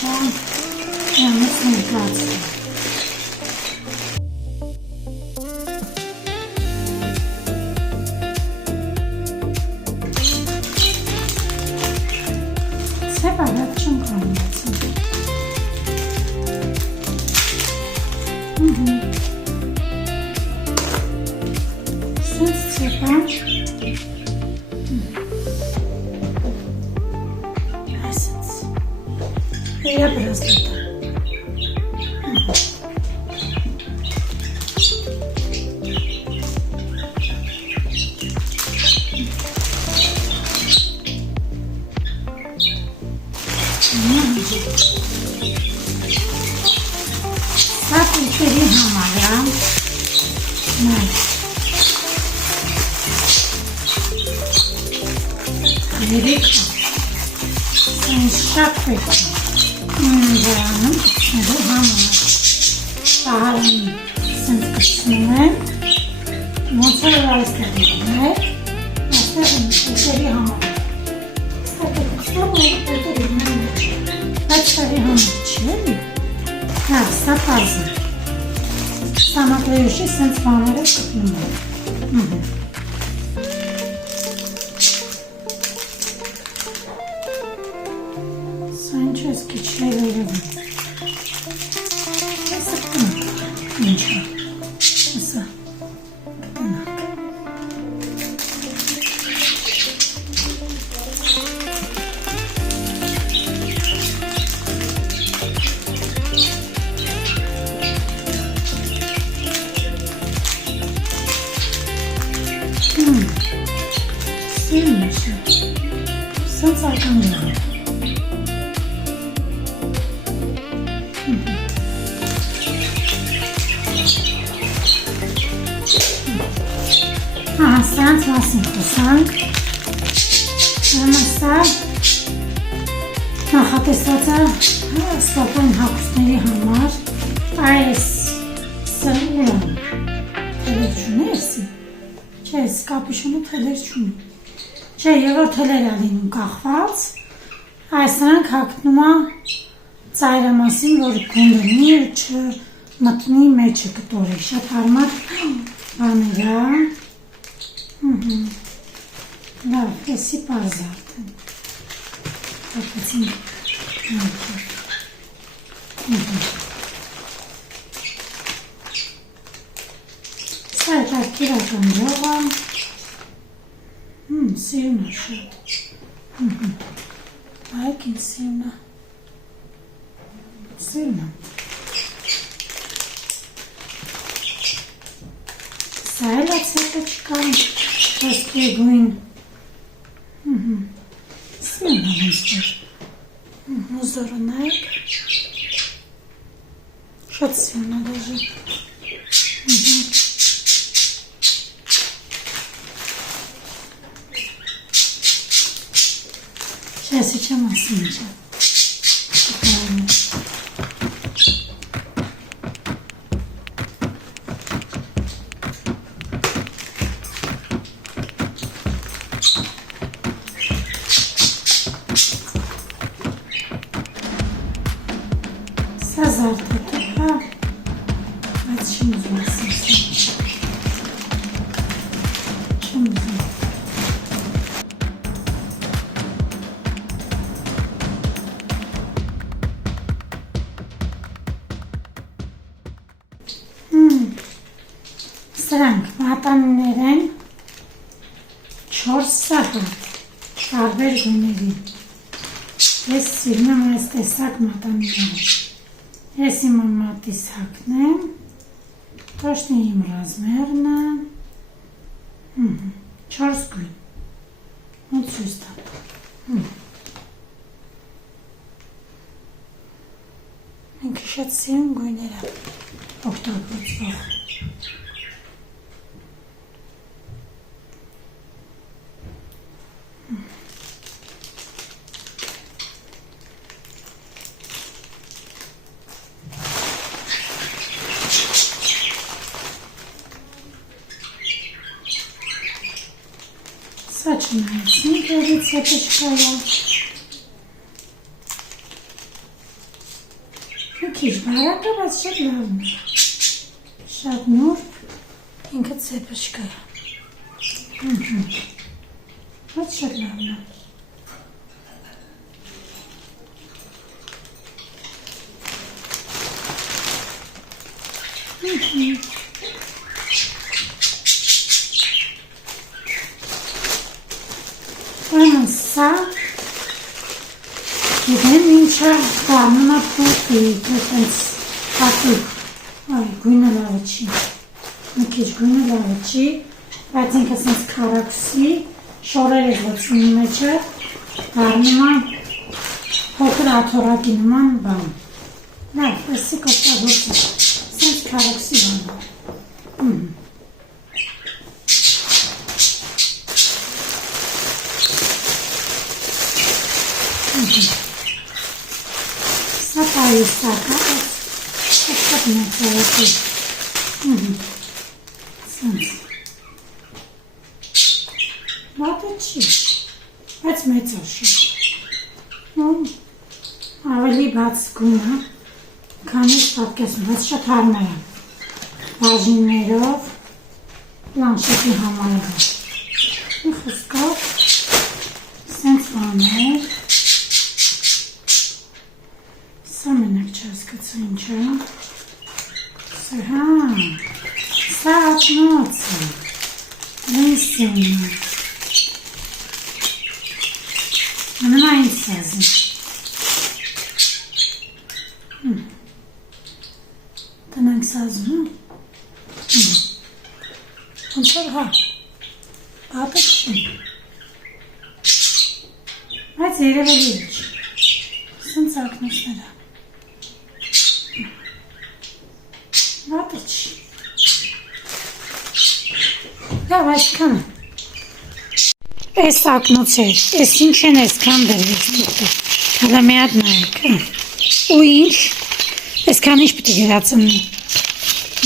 Ջան, յանից ներկացրի։ Սև արատ չեմ կանացին։ Սենց ծեպան։ Я просто так. Սակույթերի համար, երեք շատ պետք է Ջանում կցնելու համար պահարին սենց կցնում եմ ոնց որ այստեղ եմ այստեղ եմ պետերի համար այստեղ կցնում եմ պետերի համար բայց տարի համար չի էլի հա, սա պազն սամակլեյոշի սենց բաները կտնում եմ Ես քիչներ երևում։ Այսը կտնակ, ինչա, ասա, կտնակ։ Սիրում է շատ, սենց ական գարը։ Սրանց մասին խոսանք, սա նախատեսված է սպապային հագուստների համար, այս սրուրան թելեր չունի էսի, չէ, այս կապիշոնը թելեր չունի, չէ, երորդ թելեր է լինում կախված, այս նրանք հագնում է ծայրամասին, որ գունդնի ու չմտնի մեջը կտորի, շատ հարմար բաներ է, լավ, եսի պարզ արդեն, հապեցինք նայքեր, սա է տարկիրական ժողը, սիրուն է շատ, այք ինձ սիրուն է, սա էլ է ցեպը չկան, Ոսկե գույն, սիրուն է ինձ ուզորը նայք, շատ սիրուն է դաժը, չեսի չեմ ասին իջա, Զարդատուպա, բայց չեմ ուզում ասեմ, չեմ ուզում։ Սրանք մատաններ են 4 սահատ, տարբեր գույների։ Ես սիրում եմ այս տեսակ մատանները։ Ես իմ մատիս հակնեմ, տոշնի իմ ռազմերնը, 4 գույն, ու ցույց տամ։ Ինքը շատ սիրուն գույներ է օգտագործող։ Սա չնայեցինք, երից հետը չկայա։ քիչ բարակը, բայց շատ լավն է։ Շատ նուրբ, ինքը ծեպը չկա։ Բայց շատ լավն է։ Ուրեմն սա գիտեմ ինչը դառնում է փոքրիկ, այդպես հատուկ, այ գույնը լավը չի, մի քիչ գույնը լավը չի, բայց ինքը սենց քառակուսի, շորերը լցնում մեջը, դառնում է փոքր աթոռակի նման բան, լավ, եսի կօգտագործել, սենց քառակուսի բան է։ Սա պայստակա, շատ մեծ է, սենց, վատը չի, բայց մեծ է շատ, ավելի բաց գույն է, քանի պատկեսում, բայց շատ հարմար է, բաժիններով, պլանշետի համար է, մի խոսքով, սենց բաներ, սա մենակ չհասկացա ինչ է, սա ակնոց է, լենսին է, մնում այն սազին, տնանք սազում, ոնցոր հա, բատը չի, բայց երևելի ինչ, սենց ակնոցներ է, բատը չի, լավ այսքան է, Այս ակնոցեր, այս ինչ են այսքան դրվից դուտը, հալա մի հատ նայեք, ու ինչ, այսքան ինչ պիտի գրացմնի,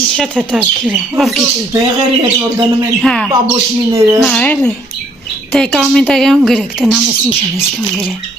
շատ հետարքիր է, ով գիտի։ Բեղերի հետ որ դնում են պաբոշնիները։ Հա, էլի, դե կոմենտարիում գրեք, տնամ ես ինչ են այսքան գրել։